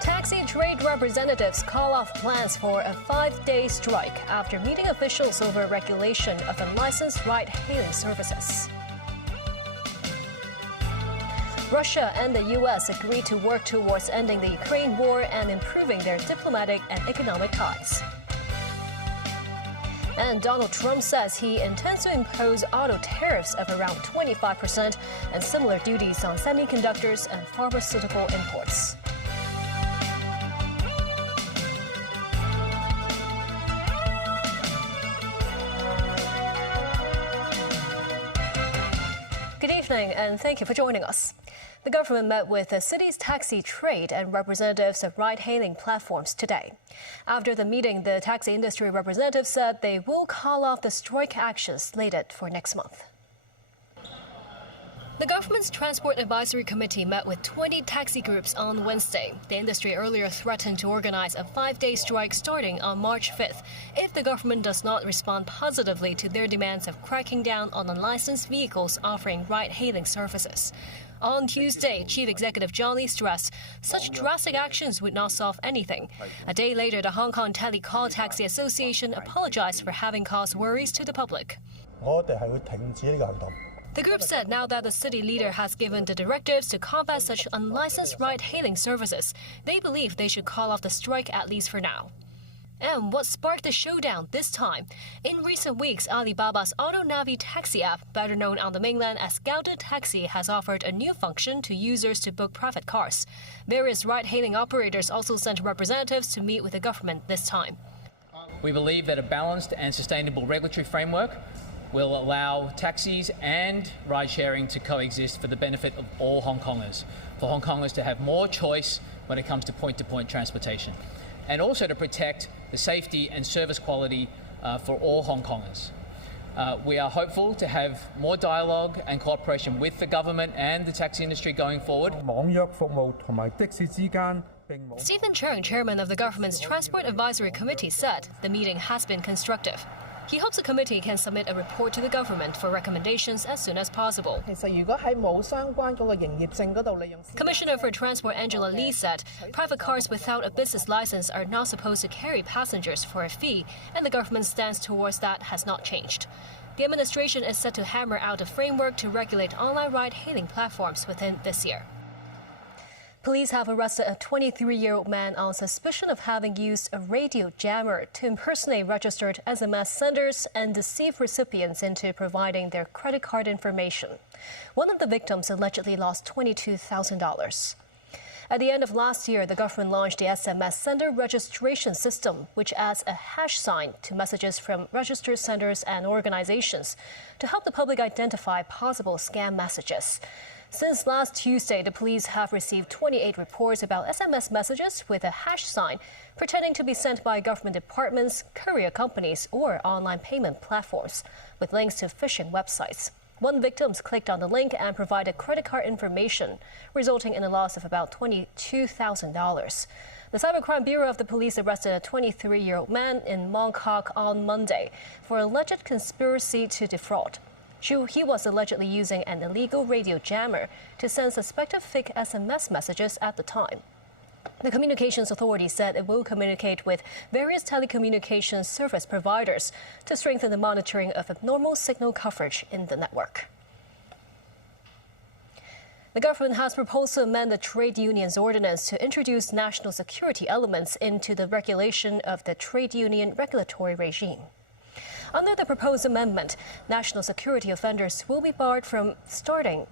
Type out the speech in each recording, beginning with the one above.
Taxi trade representatives call off plans for a 5-day strike after meeting officials over regulation of unlicensed ride-hailing services. Russia and the U.S. agreed to work towards ending the Ukraine war and improving their diplomatic and economic ties. And Donald Trump says he intends to impose auto tariffs of around 25% and similar duties on semiconductors and pharmaceutical imports. Good evening, and thank you for joining us. The government met with the city's taxi trade and representatives of ride-hailing platforms today. After the meeting, the taxi industry representatives said they will call off the strike actions slated for next month. The government's Transport Advisory Committee met with 20 taxi groups on Wednesday. The industry earlier threatened to organize a 5-day strike starting on March 5th if the government does not respond positively to their demands of cracking down on unlicensed vehicles offering ride-hailing services. On Tuesday, Chief Executive John Lee stressed such drastic actions would not solve anything. A day later, the Hong Kong Telecall Taxi Association apologized for having caused worries to the public. The group said now that the city leader has given the directives to combat such unlicensed ride-hailing services, they believe they should call off the strike at least for now. And what sparked the showdown this time? In recent weeks, Alibaba's AutoNavi taxi app, better known on the mainland as Gaode Taxi, has offered a new function to users to book private cars. Various ride-hailing operators also sent representatives to meet with the government this time. We believe that a balanced and sustainable regulatory framework will allow taxis and ride-sharing to coexist for the benefit of all Hong Kongers, for Hong Kongers to have more choice when it comes to point-to-point transportation, and also to protect the safety and service quality for all Hong Kongers. We are hopeful to have more dialogue and cooperation with the government and the taxi industry going forward. Stephen Cheung, chairman of the government's Transport Advisory Committee, said the meeting has been constructive. He hopes the committee can submit a report to the government for recommendations as soon as possible. Commissioner for Transport Angela Lee said private cars without a business license are not supposed to carry passengers for a fee, and the government's stance towards that has not changed. The administration is set to hammer out a framework to regulate online ride-hailing platforms within this year. Police have arrested a 23-year-old man on suspicion of having used a radio jammer to impersonate registered SMS senders and deceive recipients into providing their credit card information. One of the victims allegedly lost $22,000. At the end of last year, the government launched the SMS sender registration system, which adds a hash sign to messages from registered senders and organizations to help the public identify possible scam messages. Since last Tuesday, the police have received 28 reports about SMS messages with a hash sign pretending to be sent by government departments, courier companies, or online payment platforms with links to phishing websites. One victim clicked on the link and provided credit card information, resulting in a loss of about $22,000. The Cybercrime Bureau of the police arrested a 23-year-old man in Mong Kok on Monday for alleged conspiracy to defraud. He was allegedly using an illegal radio jammer to send suspected fake SMS messages at the time. The Communications Authority said it will communicate with various telecommunications service providers to strengthen the monitoring of abnormal signal coverage in the network. The government has proposed to amend the trade unions ordinance to introduce national security elements into the regulation of the trade union regulatory regime. Under the proposed amendment, national security offenders will be barred from starting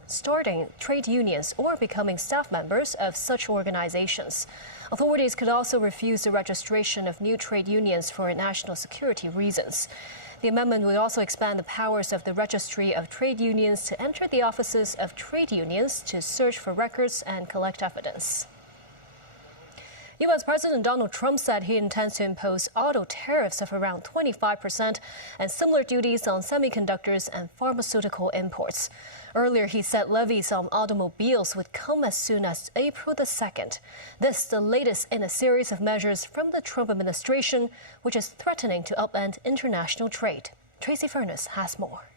trade unions or becoming staff members of such organizations. Authorities could also refuse the registration of new trade unions for national security reasons. The amendment would also expand the powers of the Registry of Trade Unions to enter the offices of trade unions to search for records and collect evidence. U.S. President Donald Trump said he intends to impose auto tariffs of around 25% and similar duties on semiconductors and pharmaceutical imports. Earlier, he said levies on automobiles would come as soon as April the 2nd. This is the latest in a series of measures from the Trump administration, which is threatening to upend international trade. Tracy Furness has more.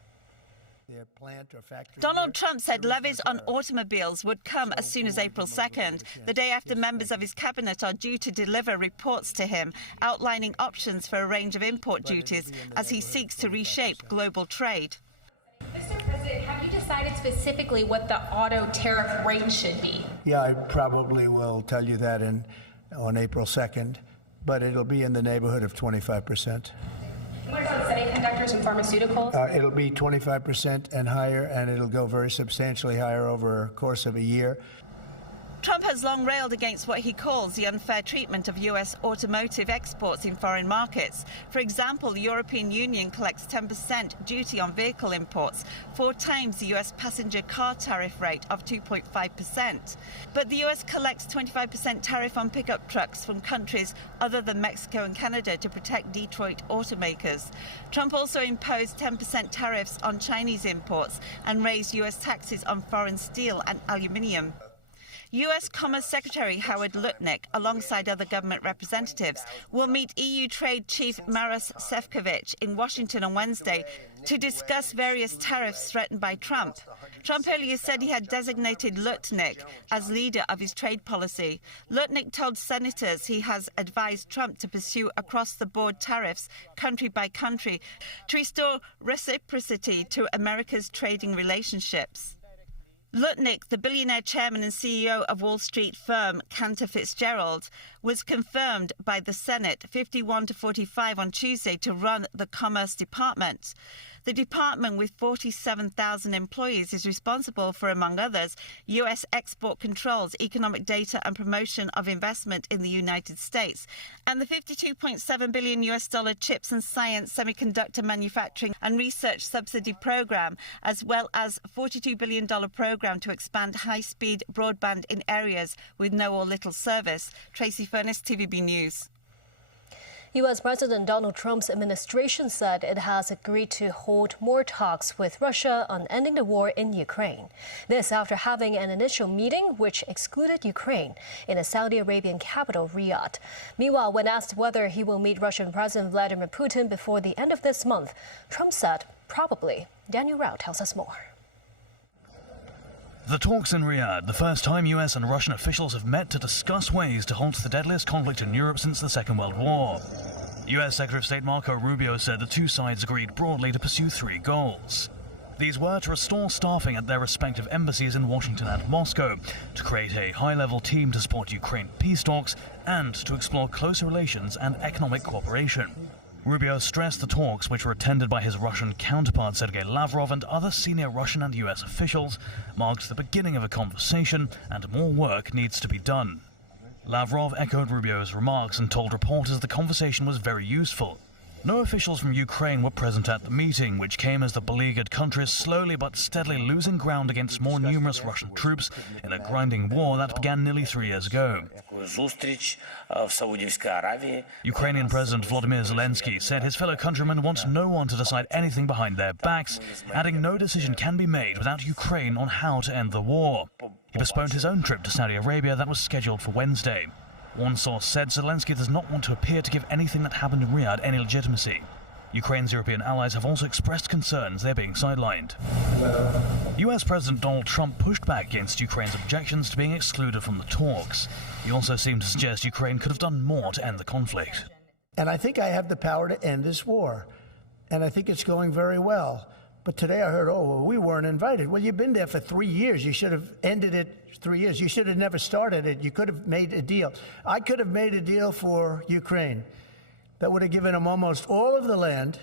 Donald Trump said levies on automobiles would come as soon as April 2nd, the day after members of his cabinet are due to deliver reports to him outlining options for a range of import duties as he seeks to reshape global trade. Mr. President, have you decided specifically what the auto tariff rate should be? Yeah, I probably will tell you that on April 2nd, but it'll be in the neighborhood of 25%. What about semiconductors and pharmaceuticals? It'll be 25% and higher, and it'll go very substantially higher over a course of a year. Trump has long railed against what he calls the unfair treatment of US automotive exports in foreign markets. For example, the European Union collects 10% duty on vehicle imports, 4 times the US passenger car tariff rate of 2.5%. But the US collects 25% tariff on pickup trucks from countries other than Mexico and Canada to protect Detroit automakers. Trump also imposed 10% tariffs on Chinese imports and raised US taxes on foreign steel and aluminium. US Commerce Secretary Howard Lutnick, alongside other government representatives, will meet EU Trade Chief Maros Sefcovic in Washington on Wednesday to discuss various tariffs threatened by Trump. Trump earlier said he had designated Lutnick as leader of his trade policy. Lutnick told senators he has advised Trump to pursue across-the-board tariffs, country by country, to restore reciprocity to America's trading relationships. Lutnick, the billionaire chairman and CEO of Wall Street firm Cantor Fitzgerald, was confirmed by the Senate 51-45 on Tuesday to run the Commerce Department. The department, with 47,000 employees, is responsible for, among others, U.S. export controls, economic data and promotion of investment in the United States, and the $52.7 billion US chips and science semiconductor manufacturing and research subsidy program, as well as $42 billion program to expand high-speed broadband in areas with no or little service. Tracy Furness, TVB News. U.S. President Donald Trump's administration said it has agreed to hold more talks with Russia on ending the war in Ukraine. This after having an initial meeting which excluded Ukraine in the Saudi Arabian capital, Riyadh. Meanwhile, when asked whether he will meet Russian President Vladimir Putin before the end of this month, Trump said probably. Daniel Rao tells us more. The talks in Riyadh, the first time US and Russian officials have met to discuss ways to halt the deadliest conflict in Europe since the Second World War. US Secretary of State Marco Rubio said the two sides agreed broadly to pursue 3 goals. These were to restore staffing at their respective embassies in Washington and Moscow, to create a high-level team to support Ukraine peace talks, and to explore closer relations and economic cooperation. Rubio stressed the talks, which were attended by his Russian counterpart Sergei Lavrov and other senior Russian and US officials, marked the beginning of a conversation and more work needs to be done. Lavrov echoed Rubio's remarks and told reporters the conversation was very useful. No officials from Ukraine were present at the meeting, which came as the beleaguered country is slowly but steadily losing ground against more numerous Russian troops in a grinding war that began nearly 3 years ago. Ukrainian President Volodymyr Zelensky said his fellow countrymen want no one to decide anything behind their backs, adding no decision can be made without Ukraine on how to end the war. He postponed his own trip to Saudi Arabia that was scheduled for Wednesday. One source said Zelensky does not want to appear to give anything that happened in Riyadh any legitimacy. Ukraine's European allies have also expressed concerns they're being sidelined. US President Donald Trump pushed back against Ukraine's objections to being excluded from the talks. He also seemed to suggest Ukraine could have done more to end the conflict. And I think I have the power to end this war. And I think it's going very well. But today I heard, well, we weren't invited. Well, you've been there for 3 years. You should have ended it 3 years. You should have never started it. You could have made a deal. I could have made a deal for Ukraine that would have given them almost all of the land,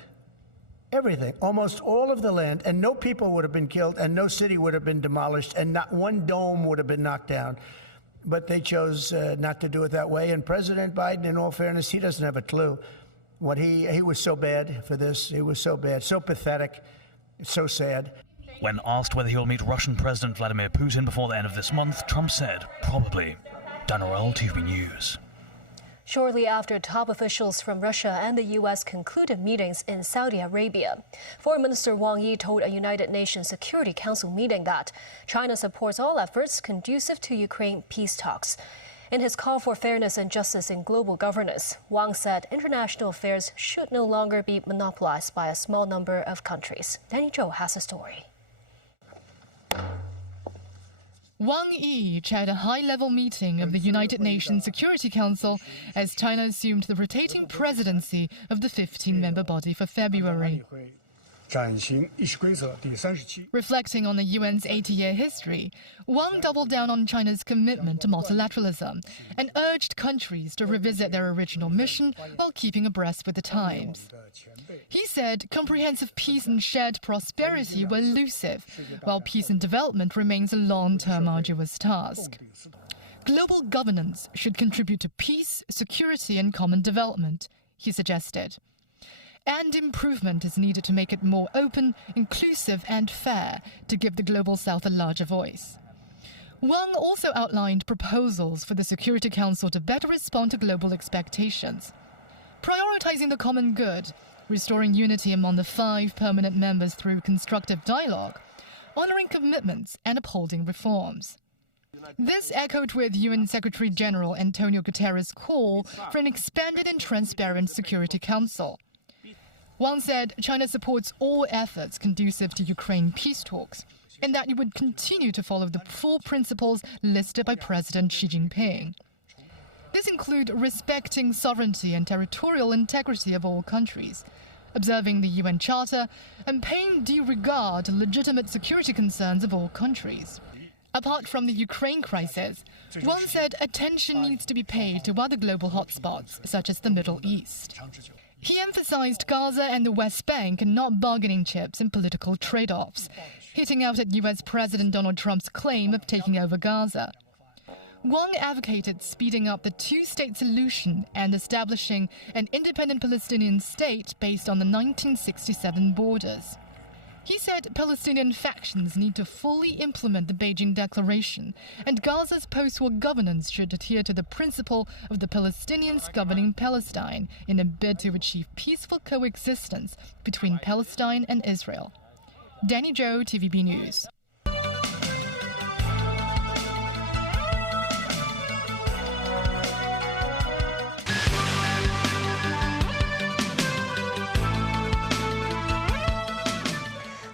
everything, almost all of the land, and no people would have been killed, and no city would have been demolished, and not one dome would have been knocked down. But they chose not to do it that way. And President Biden, in all fairness, he doesn't have a clue. What he was so bad for this. He was so bad, so pathetic. It's so sad. When asked whether he will meet Russian President Vladimir Putin before the end of this month, Trump said, probably. Daniel Rao, TV News. Shortly after top officials from Russia and the U.S. concluded meetings in Saudi Arabia, Foreign Minister Wang Yi told a United Nations Security Council meeting that China supports all efforts conducive to Ukraine peace talks. In his call for fairness and justice in global governance, Wang said international affairs should no longer be monopolized by a small number of countries. Danny Zhou has a story. Wang Yi chaired a high-level meeting of the United Nations Security Council as China assumed the rotating presidency of the 15-member body for February. Reflecting on the UN's 80-year history, Wang doubled down on China's commitment to multilateralism and urged countries to revisit their original mission while keeping abreast with the times. He said comprehensive peace and shared prosperity were elusive, while peace and development remains a long-term arduous task. Global governance should contribute to peace, security, and common development, he suggested. And improvement is needed to make it more open, inclusive, and fair to give the Global South a larger voice. Wang also outlined proposals for the Security Council to better respond to global expectations, prioritizing the common good, restoring unity among the 5 permanent members through constructive dialogue, honoring commitments, and upholding reforms. This echoed with UN Secretary-General Antonio Guterres' call for an expanded and transparent Security Council. Wang said China supports all efforts conducive to Ukraine peace talks, and that it would continue to follow the 4 principles listed by President Xi Jinping. This include respecting sovereignty and territorial integrity of all countries, observing the UN Charter, and paying due regard to legitimate security concerns of all countries. Apart from the Ukraine crisis, Wang said attention needs to be paid to other global hotspots, such as the Middle East. He emphasized Gaza and the West Bank are not bargaining chips in political trade-offs, hitting out at U.S. President Donald Trump's claim of taking over Gaza. Wang advocated speeding up the 2-state solution and establishing an independent Palestinian state based on the 1967 borders. He said Palestinian factions need to fully implement the Beijing Declaration, and Gaza's post-war governance should adhere to the principle of the Palestinians governing Palestine in a bid to achieve peaceful coexistence between Palestine and Israel. Danny Zhou, TVB News.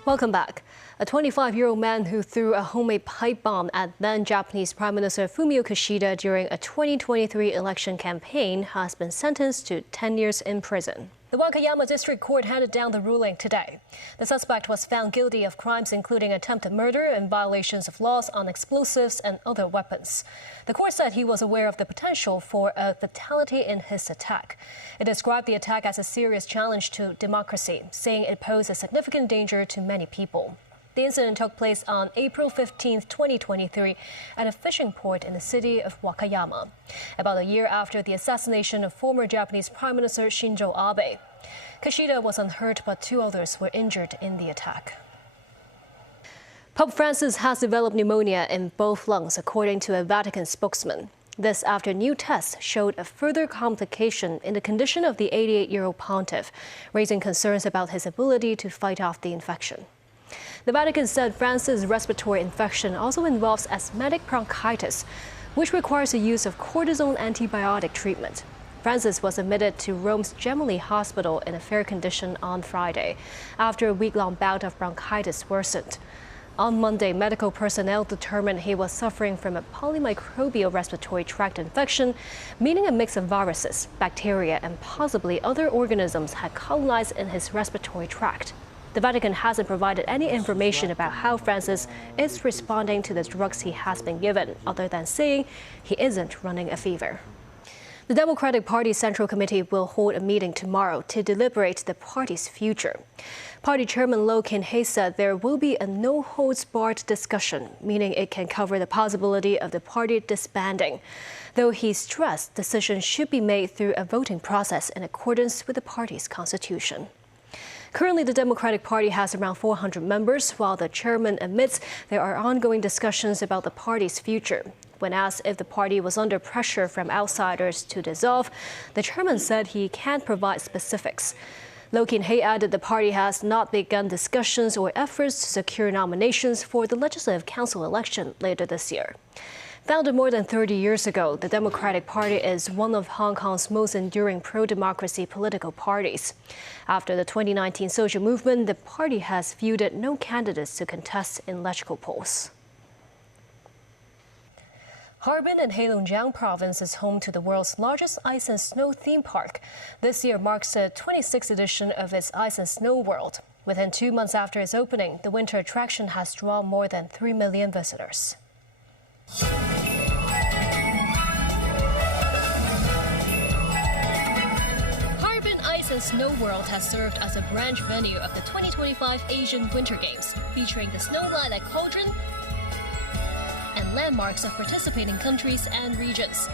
Welcome back. A 25-year-old man who threw a homemade pipe bomb at then-Japanese Prime Minister Fumio Kishida during a 2023 election campaign has been sentenced to 10 years in prison. The Wakayama District Court handed down the ruling today. The suspect was found guilty of crimes including attempted murder and violations of laws on explosives and other weapons. The court said he was aware of the potential for a fatality in his attack. It described the attack as a serious challenge to democracy, saying it posed a significant danger to many people. The incident took place on April 15, 2023, at a fishing port in the city of Wakayama, about a year after the assassination of former Japanese Prime Minister Shinzo Abe. Kishida was unhurt, but 2 others were injured in the attack. Pope Francis has developed pneumonia in both lungs, according to a Vatican spokesman. This after new tests showed a further complication in the condition of the 88-year-old pontiff, raising concerns about his ability to fight off the infection. The Vatican said Francis' respiratory infection also involves asthmatic bronchitis, which requires the use of cortisone antibiotic treatment. Francis was admitted to Rome's Gemelli Hospital in a fair condition on Friday, after a week-long bout of bronchitis worsened. On Monday, medical personnel determined he was suffering from a polymicrobial respiratory tract infection, meaning a mix of viruses, bacteria, and possibly other organisms had colonized in his respiratory tract. The Vatican hasn't provided any information about how Francis is responding to the drugs he has been given, other than saying he isn't running a fever. The Democratic Party Central Committee will hold a meeting tomorrow to deliberate the party's future. Party Chairman Low Kin-hei said there will be a no-holds-barred discussion, meaning it can cover the possibility of the party disbanding, though he stressed decisions should be made through a voting process in accordance with the party's constitution. Currently, the Democratic Party has around 400 members, while the chairman admits there are ongoing discussions about the party's future. When asked if the party was under pressure from outsiders to dissolve, the chairman said he can't provide specifics. Low Kin-hei added the party has not begun discussions or efforts to secure nominations for the Legislative Council election later this year. Founded more than 30 years ago, the Democratic Party is one of Hong Kong's most enduring pro-democracy political parties. After the 2019 social movement, the party has fielded no candidates to contest in electoral polls. Harbin in Heilongjiang province is home to the world's largest ice and snow theme park. This year marks the 26th edition of its Ice and Snow World. Within 2 months after its opening, the winter attraction has drawn more than 3 million visitors. Harbin Ice and Snow World has served as a branch venue of the 2025 Asian Winter Games, featuring the Snowlight at Cauldron and landmarks of participating countries and regions.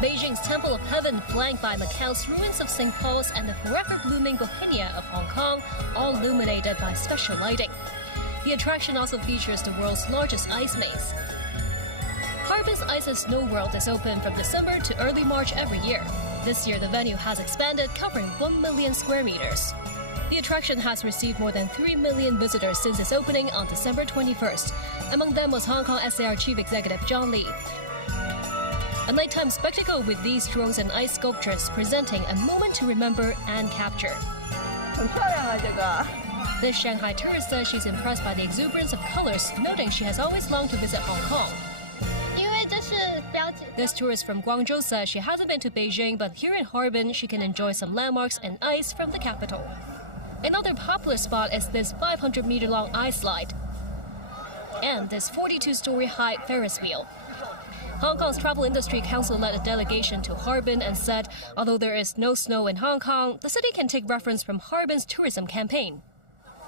Beijing's Temple of Heaven, flanked by Macau's ruins of St. Paul's and the forever blooming Bohemia of Hong Kong, all illuminated by special lighting. The attraction also features the world's largest ice maze. Harbin's Ice and Snow World is open from December to early March every year. This year, the venue has expanded, covering 1 million square meters. The attraction has received more than 3 million visitors since its opening on December 21st. Among them was Hong Kong SAR Chief Executive John Lee. A nighttime spectacle with these drones and ice sculptures presenting a moment to remember and capture. This Shanghai tourist says she's impressed by the exuberance of colors, noting she has always longed to visit Hong Kong. This tourist from Guangzhou says she hasn't been to Beijing, but here in Harbin she can enjoy some landmarks and ice from the capital. Another popular spot is this 500-meter-long ice slide and this 42-story high Ferris wheel. Hong Kong's Travel Industry Council led a delegation to Harbin and said, although there is no snow in Hong Kong, the city can take reference from Harbin's tourism campaign.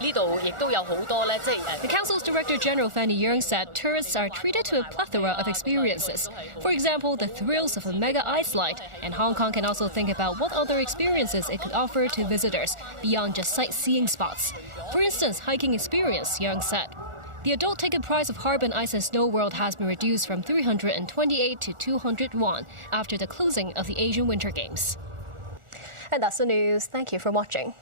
The council's Director General Fanny Yeung said tourists are treated to a plethora of experiences. For example, the thrills of a mega ice slide, and Hong Kong can also think about what other experiences it could offer to visitors beyond just sightseeing spots. For instance, hiking experience, Yeung said. The adult ticket price of Harbin Ice and Snow World has been reduced from 328 to 200 won after the closing of the Asian Winter Games. And that's the news. Thank you for watching.